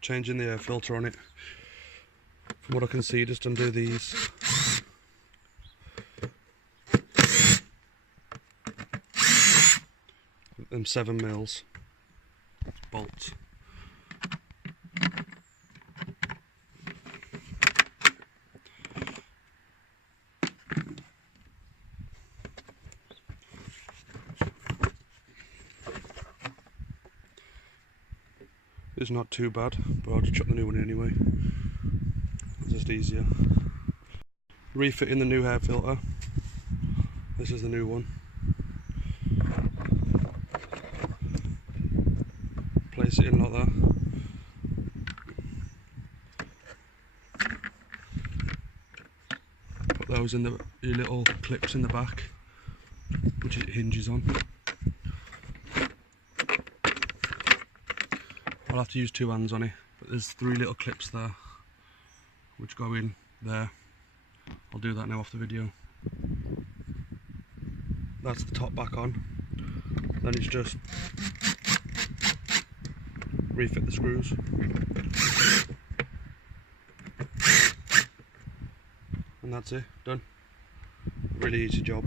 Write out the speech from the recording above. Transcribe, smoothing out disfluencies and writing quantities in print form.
changing the air filter on it. From what I can see, just undo these. Them 7mm bolts. It's not too bad, but I'll just chuck the new one in anyway. It's just easier. Refitting the new air filter. This is the new one. Place it in like that. Put those in the little clips in the back, which it hinges on. I'll have to use 2 hands on it, but there's 3 little clips there which go in there. I'll do that now off the video. That's the top back on. Then it's just refit the screws. And that's it, done. Really easy job.